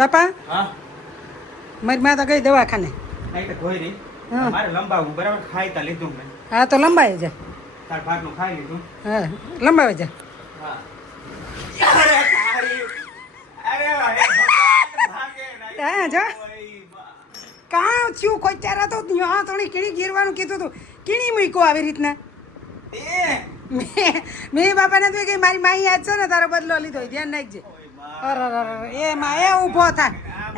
બાપા હા મારી માતા ગઈ દવાખાને. નહીં તો કોઈ નહીં. હા. મારે લંબાવું બરાબર ખાઈ તા લીધું મેં. હા તો લંબાઈ જા. તાર ભાગનું ખાઈ લીધું. હા લંબાવી જા. હા. અરે તારી. અરે ભાઈ ભગવાન ભાગે નહીં. હા જા. ઓય બા. કાં થયું કોઈ ચારા તો હા થોડી કીણી ગીરવાનું કીધું હતું. કીણી મૂક્યો આવી રીતના. એ મેં બાપાને તો કે મારી માઈ યાદ છે ને તારો બદલો લીધો હોય, ધ્યાન રાખજે. ઓય બા. અરે એ માં એ ઊભો થા,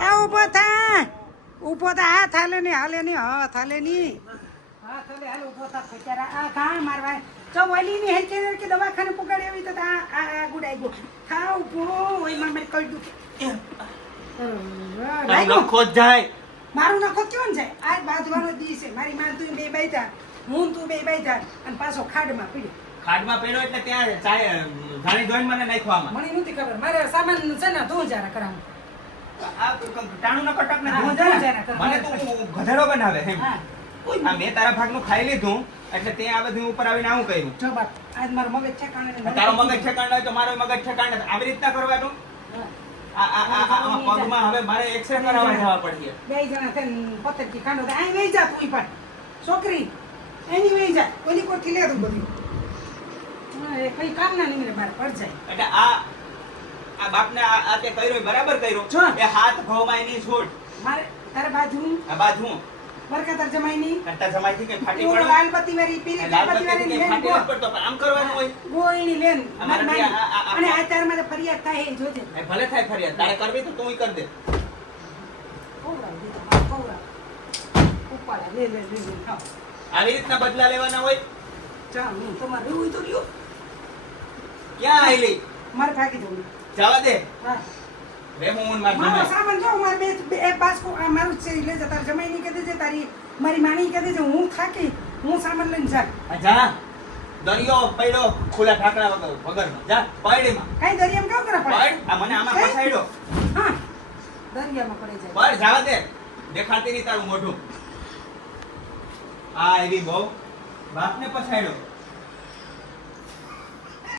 એ ઊભો થા, ઊભો થા. હાથ હાલે નહીં, હાલે નહીં, હાથ હાલે નહીં, હાથ હાલે હાલે ઊભો થા. ખોચારા આ કાં મારવા ચો ઓલી ની હેલ્કે કે દવાખાને પુગાડી આવી તો આ ગુડાઈ ગયો. થા ઊભો ઓય માં મેં કહી દઉં. નખો જ જાય. મારું નખો કેવું છે? આજ બાંધવાનો દી છે. મારી માં તું બે બાઈતા, હું તું બે બાઈતા અને પાછો ખાડમાં પડ્યો. ખાડમાં પડ્યો એટલે ત્યાં જાણી જોઈને મને નાખવામાં. મને નથી ખબર. મારે સામાન છે ને 2000 કરાવું. આ ટાણું ન કટક ને હા, ધોઈ ધોઈ જાય. જાય. મને તો ગધેડો બનાવે એમ. હા આ મેં તારા ભાગનું ખાઈ લીધું એટલે તે આ બધું ઉપર આવીને આવું કર્યું. જો બાપ આજ મારો મગજ ઠેકાણે તારો મગજ ઠેકાણ હોય તો મારો મગજ ઠેકાણ નથી. આવી રીતના કરવાનું. આ પગમાં હવે મારે એક્સરે કરાવવા જવા પડશે. બે જણા થઈને પથ્થરથી ખાંડો થાય. અહીં વહી જા તું પણ છોકરી એની વહી જા. ઓલી કોઠી લે તું બધું. હા એ કઈ કામ ના નિમરે મારે પડ જાય. એટલે આ બાપને આ તે કર્યો એ બરાબર જો. કર્યો. એ હાથ ભાવમાં એની છોડ. મારે તારે બાજુ આ બાજુ બરકાતર જમાઈની કરતા જમાઈથી કે ફાટી તું પડે. લાલ બત્તી વાળી પીળી લાલ બત્તી બત્તીથી વાળી કે ફાટી લેન નથી પડતો પણ આમ કરવાનું હોય. ગોળીની લેન અમારે મારી ત્યાં માની. અને આ તાર મારે ફરિયાદ થાય એ જોજે. એ ભલે થાય ફરિયાદ. તારે કરવી તો તુંય કર દે. કોવરાવ દીધો મારે કોવરાવ. ઉપાડા લે લે લે લે ખાઓ. આવી રીતના બદલા લેવાના હોય. ચાલ હું તમારે રહેવું તો રહ્યો. ક્યાં આયલી? મારે ભાગી જવું. જવા દે. હા રેમોન માર મારો જમાઈ. સામાન જો મારે બે બાસ્કો આ મારું જ છે ઈ લઈ જા. તાર જમાઈની કહી દેજે, તારી મારી માની કહી દેજે. હું થાકી હું સામાન લઈને જા. આ જા. દરિયો પડ્યો ખુલ્લા ઢાંકણા વગરનો. જા પાયડીમાં. કઈ દરિયામાં કેવું કરે પડ. આ મને આમાં કઈ? ફસાડ્યો. હા દરિયામાં પડી જાય. પડ જવા દે. દેખાતી નહીં તારું મોઢું. આ એવી બહુ બાપને ફસાડ્યો.